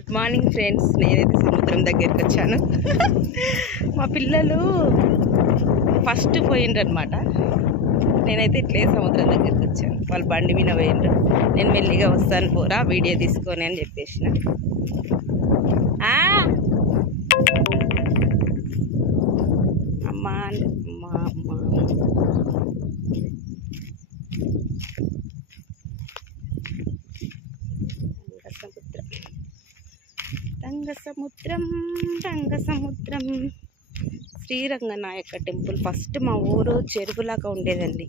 Good morning friends, నేనైతే సముద్రం దగ్గరికి వచ్చాను. మా పిల్లలు ఫస్ట్ పోయిండ్రనమాట. నేనైతే ఇట్లే సముద్రం దగ్గరికి వచ్చాను. వాళ్ళు బండి మీద పోయిండ్రు. నేను మెల్లిగా వస్తాను, పోరా వీడియో తీసుకొని అని చెప్పేసిన. అమ్మా అమ్మా అమ్మా రంగసముద్రం రంగసముద్రం శ్రీరంగనాయక టెంపుల్. ఫస్ట్ మా ఊరు చెరువులాగా ఉండేదండి.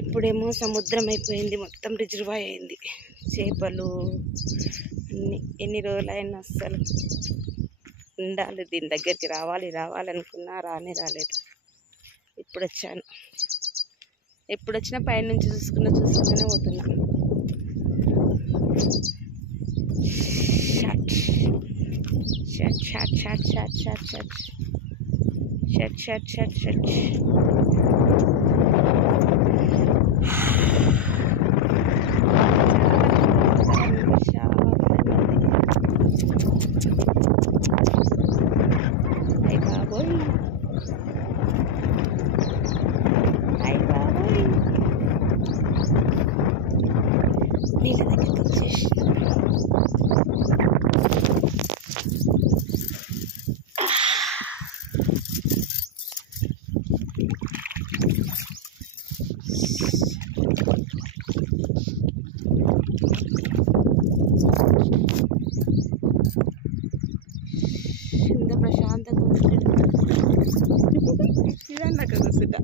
ఇప్పుడేమో సముద్రం అయిపోయింది, మొత్తం రిజర్వాయర్ అయింది. చేపలు అన్ని. ఎన్ని రోజులైనా అస్సలు ఉండాలి, దీని దగ్గరికి రావాలనుకున్నా రాలేదు. ఇప్పుడు వచ్చాను. ఎప్పుడు వచ్చినా పైనుంచి చూసుకునే పోతున్నా. షట్. నీళ్ళ దగ్గరికి వచ్చేసి ఎంత ప్రశాంతంగా ఇదన్నా కదా సుధ.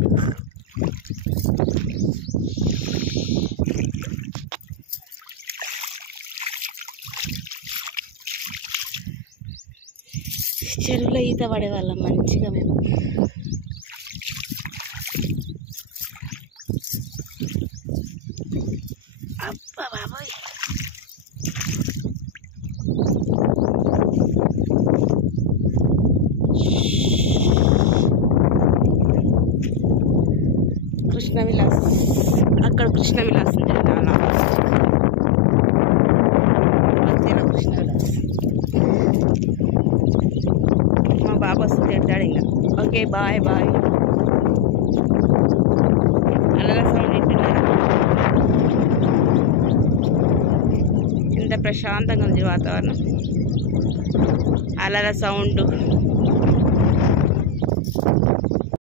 చెరువులో ఈత పడేవాళ్ళం మంచిగా మేము. అబ్బా బాబోయ్, కృష్ణ విలాస్, అక్కడ కృష్ణ విలాస్ ఉంది. మధ్యలో కృష్ణ విలాస్. మా బాబు వస్తుంది అంటాడు ఇంకా. Okay bye. అలా సౌండ్ వింటున్నారా? ఎంత ప్రశాంతంగా ఉంది వాతావరణం. అలల సౌండ్.